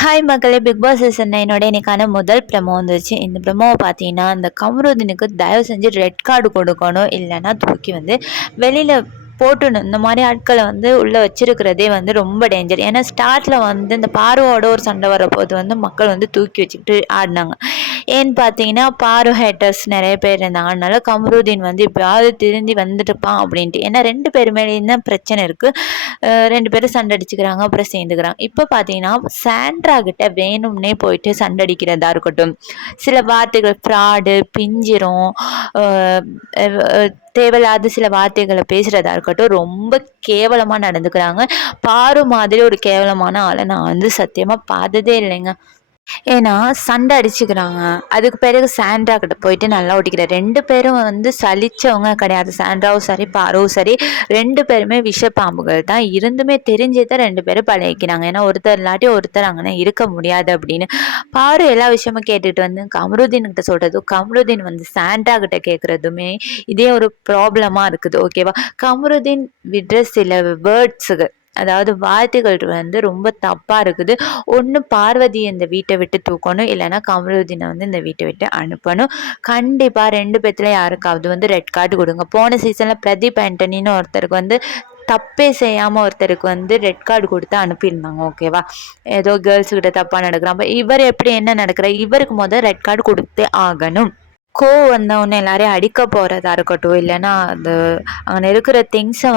Hi மக்களே, big Boss season 9 இன்னைக்கான முதல் ப்ரமோ வந்துருச்சு. இந்த ப்ரமோவை பார்த்தீங்கன்னா, அந்த கமருதீனுக்கு தயவு செஞ்சு ரெட் கார்டு கொடுக்கணும், இல்லைன்னா தூக்கி வெளியில் போட்டுணும். இந்த மாதிரி ஆட்களை உள்ளே வச்சிருக்கிறதே ரொம்ப டேஞ்சர். ஏன்னா ஸ்டார்ட்டில் இந்த பார்வோட ஒரு சண்டை வரப்போது மக்கள் தூக்கி வச்சுக்கிட்டு ஆடினாங்க. ஏன்னு பார்த்தீங்கன்னா, பாரு ஹேட்டர்ஸ் நிறைய பேர் இருந்தாங்க. அதனால கமருதீன் இப்போயாவது திருந்தி வந்துட்டுப்பான் அப்படின்ட்டு. ஏன்னா 2 பேர் மேலேயும் தான் பிரச்சனை இருக்குது. 2 பேரும் சண்டை அடிச்சுக்கிறாங்க, அப்புறம் சேர்ந்துக்கிறாங்க. இப்போ பார்த்தீங்கன்னா, சாண்ட்ரா கிட்ட வேணும்னே போயிட்டு சண்டை அடிக்கிறதா இருக்கட்டும், சில வார்த்தைகள் ஃப்ராடு, பிஞ்சிரும், தேவையில்லாத சில வார்த்தைகளை பேசுகிறதா இருக்கட்டும், ரொம்ப கேவலமாக நடந்துக்கிறாங்க. பாரு மாதிரி ஒரு கேவலமான ஆளை நான் சத்தியமாக பார்த்ததே இல்லைங்க. ஏன்னா சண்டை அடிச்சுக்கிறாங்க. அதுக்கு பிறகு சாண்ட்ரா கிட்ட போயிட்டு நல்லா ஓட்டிக்கிறார். 2 பேரும் சலிச்சவங்க கிடையாது. சாண்ட்ராவும் சரி, பாருவும் சரி, 2 பேருமே விஷப்பாம்புகள் தான். இருந்துமே தெரிஞ்சே தான் 2 பேரும் பழகிக்கிறாங்க. ஏன்னா ஒருத்தர் இல்லாட்டி ஒருத்தர் அங்கே இருக்க முடியாது அப்படின்னு. பாரு எல்லா விஷயமும் கேட்டுட்டு கமருதீன் கிட்ட சொல்றதும், கமருதீன் சாண்ட்ரா கிட்ட கேட்கறதுமே இதே ஒரு ப்ராப்ளமா இருக்குது. ஓகேவா? கமருதீன் விடுற சில வேர்ட்ஸுக்கு, அதாவது வார்த்தைகள் ரொம்ப தப்பாக இருக்குது. ஒன்று பார்வதி இந்த வீட்டை விட்டு தூக்கணும், இல்லைன்னா கமருதீனை இந்த வீட்டை விட்டு அனுப்பணும். கண்டிப்பாக 2 பேத்துல யாருக்காவது ரெட் கார்டு கொடுங்க. போன சீசனில் பிரதீப் ஆண்டனின்னு ஒருத்தருக்கு தப்பே செய்யாமல் ஒருத்தருக்கு ரெட் கார்டு கொடுத்து அனுப்பியிருந்தாங்க. ஓகேவா? ஏதோ கேர்ள்ஸுக்கிட்ட தப்பாக நடக்கிறான். இவர் எப்படி என்ன நடக்கிறார், இவருக்கு முதல் ரெட் கார்டு கொடுத்தே ஆகணும். வந்தவொடனே எல்லாரையும் அடிக்க போகிறதா இருக்கட்டும், இல்லைன்னா அந்த அங்கே இருக்கிற திங்ஸை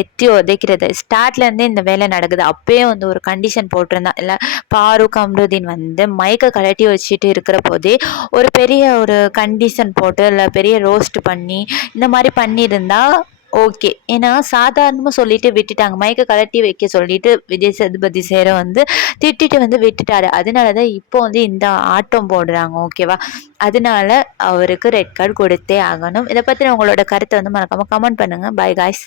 எத்தி உதைக்கிறது. ஸ்டார்ட்லேருந்தே இந்த வேலை நடக்குது. அப்பயே ஒரு கண்டிஷன் போட்டிருந்தான். இல்லை, பாரு கமருதீன் மைக்கை கழட்டி வச்சுட்டு இருக்கிற போதே ஒரு பெரிய ஒரு கண்டிஷன் போட்டு, இல்லை பெரிய ரோஸ்ட் பண்ணி இந்த மாதிரி பண்ணியிருந்தா ஓகே. ஏன்னா சாதாரணமாக சொல்லிட்டு விட்டுட்டாங்க. மைக்கை கலட்டி வைக்க சொல்லிட்டு விஜய் சேதுபதி சேரை திட்டிட்டு விட்டுட்டாரு. அதனால தான் இப்போ இந்த ஆட்டம் போடுறாங்க. ஓகேவா? அதனால அவருக்கு ரெட் கார்டு கொடுத்தே ஆகணும். இதை பற்றி உங்களோட கருத்தை மறக்காமல் கமெண்ட் பண்ணுங்கள். By guys.